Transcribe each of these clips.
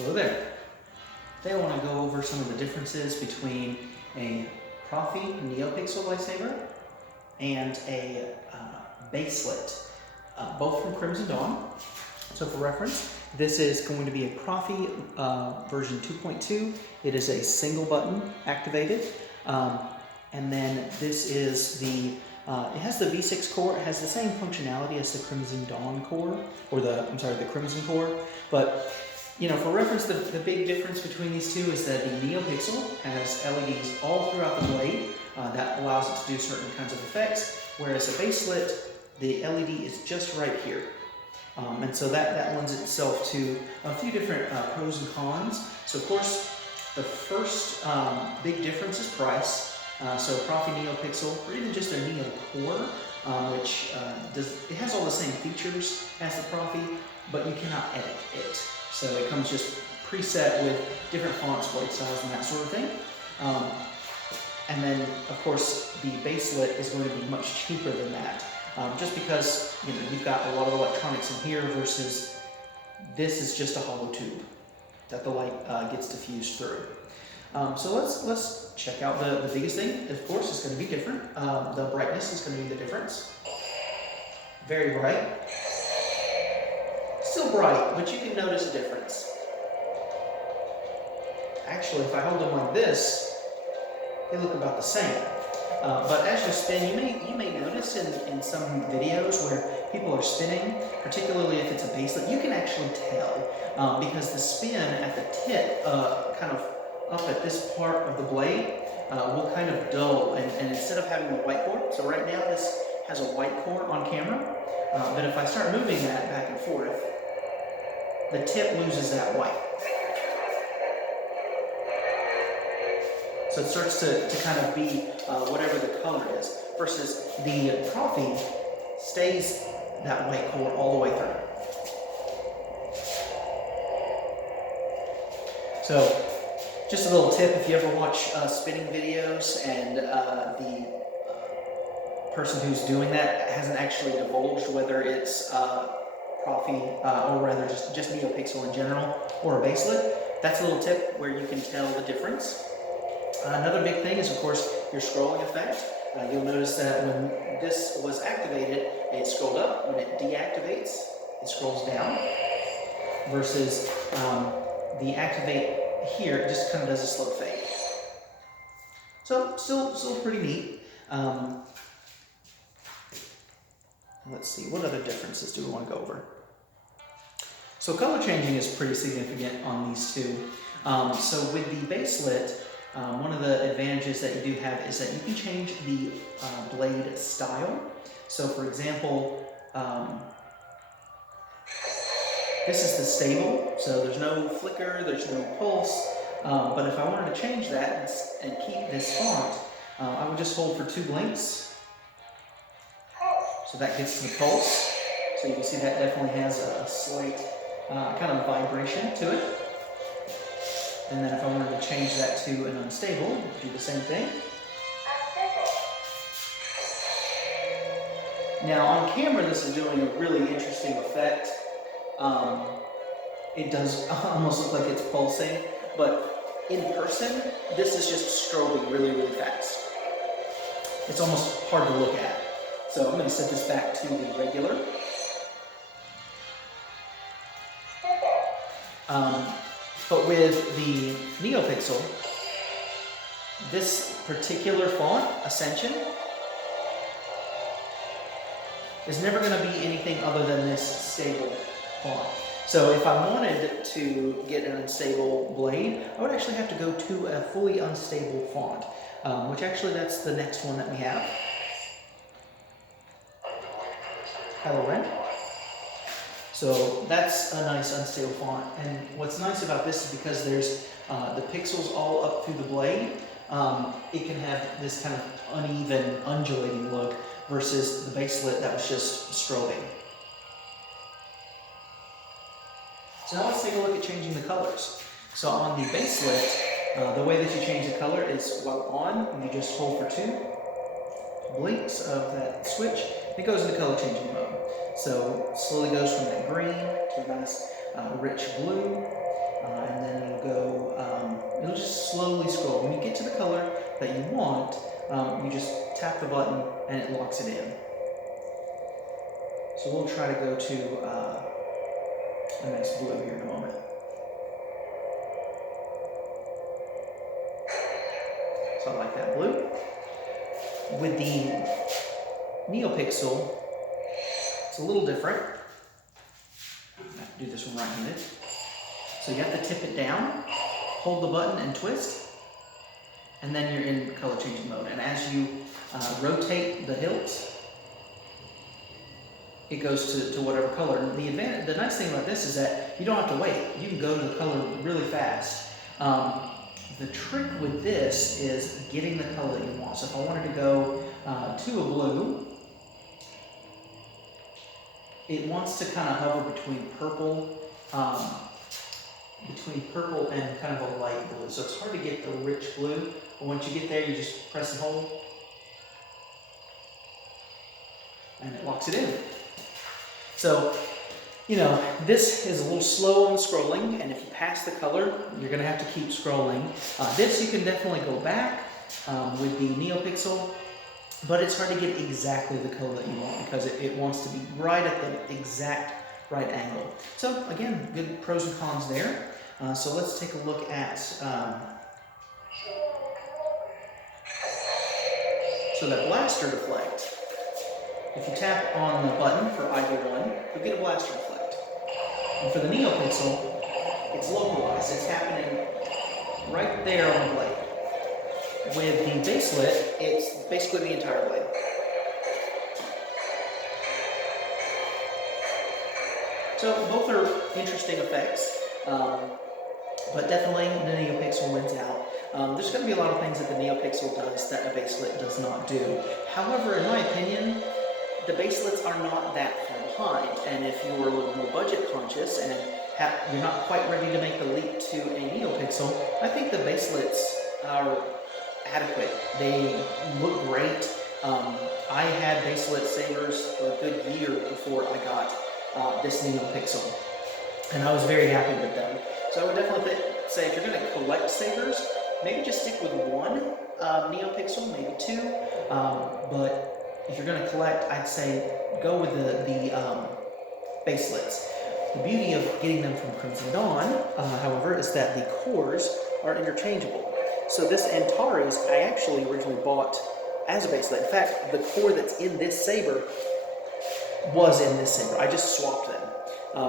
Hello there. Today I want to go over some of the differences between a Profi Neopixel lightsaber and a baselit, both from Crimson Dawn. So for reference, this is going to be a Profi version 2.2. It is a single button activated. And then this is the, it has the V6 core. It has the same functionality as the Crimson Dawn core, or the Crimson core. But, you know, for reference, the big difference between these two is that the Neopixel has LEDs all throughout the blade. That allows it to do certain kinds of effects, whereas a baselit, the LED is just right here. And so that lends itself to a few different pros and cons. So of course, the first big difference is price. So Profi Neopixel, or even just a Neo Core, which it has all the same features as the Profi, but you cannot edit it. So it comes just preset with different fonts, blade styles, and that sort of thing. And then, of course, the baselit is going to be much cheaper than that. Just because, you know, you've got a lot of electronics in here versus this is just a hollow tube that the light gets diffused through. So let's check out the biggest thing. Of course, it's going to be different. The brightness is going to be the difference. Very bright. Still bright, but you can notice a difference. Actually, if I hold them like this, they look about the same. But as you spin, you may notice in some videos where people are spinning, particularly if it's a baselit, you can actually tell because the spin at the tip, kind of up at this part of the blade, will kind of dull. And instead of having a white core, so right now this has a white core on camera, but if I start moving that back and forth, the tip loses that white. So it starts to kind of be whatever the color is, versus the Profi stays that white core all the way through. So just a little tip, if you ever watch spinning videos and the person who's doing that hasn't actually divulged whether it's Profi, or rather just Neopixel in general, or a baselit, that's a little tip where you can tell the difference. Another big thing is, of course, your scrolling effect. You'll notice that when this was activated, it scrolled up. When it deactivates, it scrolls down. Versus the activate here, it just kind of does a slow fade. So still pretty neat. Let's see, what other differences do we want to go over? So color changing is pretty significant on these two. So with the baselit, one of the advantages that you do have is that you can change the blade style. So for example, this is the stable, so there's no flicker, there's no pulse, but if I wanted to change that and keep this font, I would just hold for 2 blinks. So that gets to the pulse. So you can see that definitely has a slight kind of vibration to it. And then if I wanted to change that to an unstable, do the same thing. Now on camera, this is doing a really interesting effect. It does almost look like it's pulsing, but in person, this is just strobing really, really fast. It's almost hard to look at. So I'm going to set this back to the regular. But with the Neopixel, this particular font, Ascension, is never going to be anything other than this stable font. So if I wanted to get an unstable blade, I would actually have to go to a fully unstable font, which actually that's the next one that we have. Kylo Ren. So that's a nice unstable font, and what's nice about this is because there's the pixels all up through the blade, it can have this kind of uneven, undulating look versus the baselit that was just strobing. So now let's take a look at changing the colors. So on the baselit, the way that you change the color is while on, and you just hold for 2 blinks of that switch, it goes into color changing mode. So slowly goes from that green to a nice rich blue, and then it'll go, it'll just slowly scroll. When you get to the color that you want, you just tap the button and it locks it in. So we'll try to go to a nice blue here in a moment. So I like that blue. With the Neopixel, it's a little different. I have to do this one right-handed. So you have to tip it down, hold the button and twist, and then you're in color changing mode. And as you rotate the hilt, it goes to whatever color. And the nice thing about this is that you don't have to wait. You can go to the color really fast. The trick with this is getting the color that you want. So if I wanted to go to a blue, it wants to kind of hover between purple and kind of a light blue. So it's hard to get the rich blue, but once you get there, you just press and hold, and it locks it in. So, you know, this is a little slow on the scrolling, and if you pass the color, you're going to have to keep scrolling. This you can definitely go back with the Neopixel, but it's hard to get exactly the color that you want because it wants to be right at the exact right angle. So again, good pros and cons there. So let's take a look at so that blaster deflect. If you tap on the button for either one, you'll get a blaster deflect. And for the Neopixel, it's localized. It's happening right there on the blade. With the baselit, it's basically the entire blade. So both are interesting effects, but definitely the Neopixel wins out. There's going to be a lot of things that the Neopixel does that a baselit does not do. However, in my opinion, the baselets are not that far behind, and if you're a little more budget conscious and you're not quite ready to make the leap to a Neopixel, I think the baselets are adequate. They look great. I had baselit sabers for a good year before I got this Neopixel, and I was very happy with them. So I would definitely say if you're going to collect sabers, maybe just stick with one Neopixel, maybe two, but if you're going to collect, I'd say go with the baselets. The beauty of getting them from Crimson Dawn, however, is that the cores are interchangeable. So this Antares, I actually originally bought as a baselet. In fact, the core that's in this saber was in this saber. I just swapped them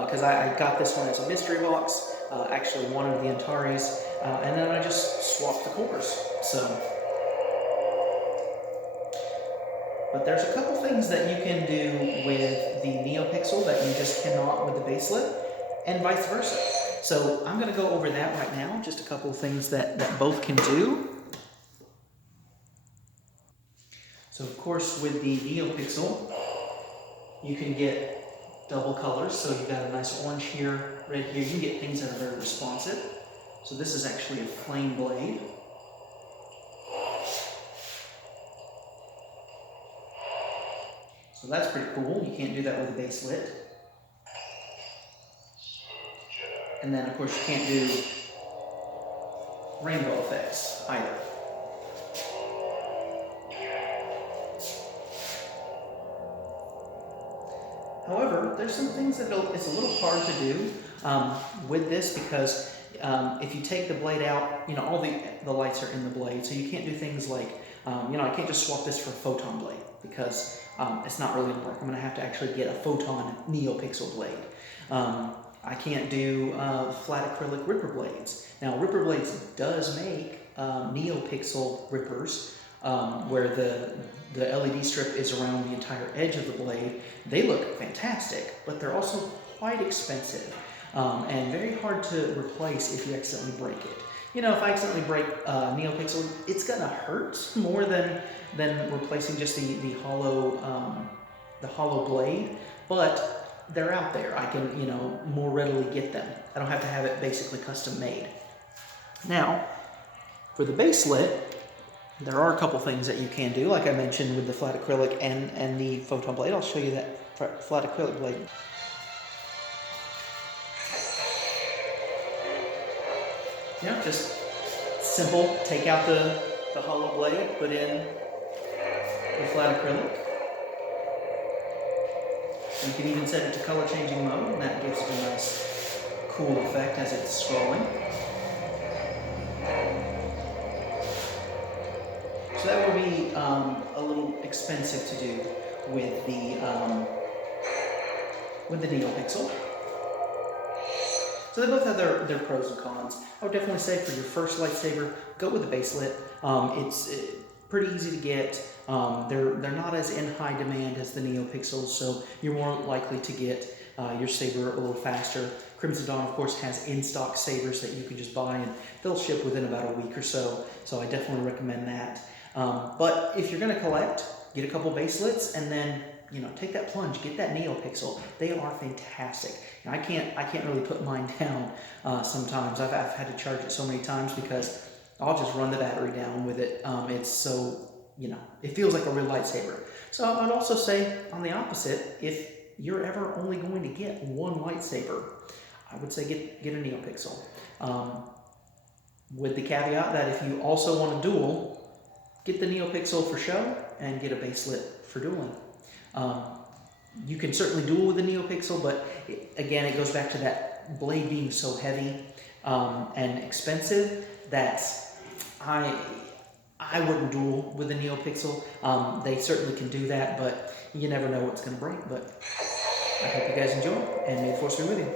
because I got this one as a mystery box, actually wanted the Antares, and then I just swapped the cores. But there's a couple things that you can do with the Neopixel that you just cannot with the baselit, and vice versa. So I'm going to go over that right now, just a couple of things that both can do. So of course with the Neopixel, you can get double colors. So you've got a nice orange here, red here. You can get things that are very responsive. So this is actually a flame blade. So that's pretty cool. You can't do that with a baselit. And then of course you can't do rainbow effects either. However, there's some things that it's a little hard to do with this because if you take the blade out, you know, all the lights are in the blade, so you can't do things like, you know, I can't just swap this for a photon blade because it's not really going to work. I'm going to have to actually get a photon Neopixel blade. I can't do flat acrylic ripper blades. Now, Ripper Blades does make Neopixel rippers where the LED strip is around the entire edge of the blade. They look fantastic, but they're also quite expensive and very hard to replace if you accidentally break it. You know, if I accidentally break Neopixel, it's gonna hurt more than replacing just the hollow blade, but they're out there. I can, you know, more readily get them. I don't have to have it basically custom made. Now, for the baselit, there are a couple things that you can do, like I mentioned with the flat acrylic and the photon blade. I'll show you that flat acrylic blade. Yeah, just simple. Take out the hollow blade, put in the flat acrylic. You can even set it to color changing mode, and that gives it a nice cool effect as it's scrolling. So that would be a little expensive to do with the Neopixel. So they both have their pros and cons. I would definitely say for your first lightsaber, go with the baselit. It's pretty easy to get. They're not as in high demand as the Neopixels, so you're more likely to get your saber a little faster. Crimson Dawn, of course, has in-stock sabers that you can just buy, and they'll ship within about a week or so. So I definitely recommend that. But if you're going to collect, get a couple baselits, and then take that plunge, get that Neopixel. They are fantastic. And I can't really put mine down sometimes. I've had to charge it so many times because I'll just run the battery down with it. It's so, it feels like a real lightsaber. So I'd also say on the opposite, if you're ever only going to get one lightsaber, I would say get a Neopixel. With the caveat that if you also want a duel, get the Neopixel for show and get a baselit for dueling. You can certainly duel with the Neopixel, but again, it goes back to that blade being so heavy and expensive that I wouldn't duel with the Neopixel. They certainly can do that, but you never know what's going to break. But I hope you guys enjoy, and may the Force be with you.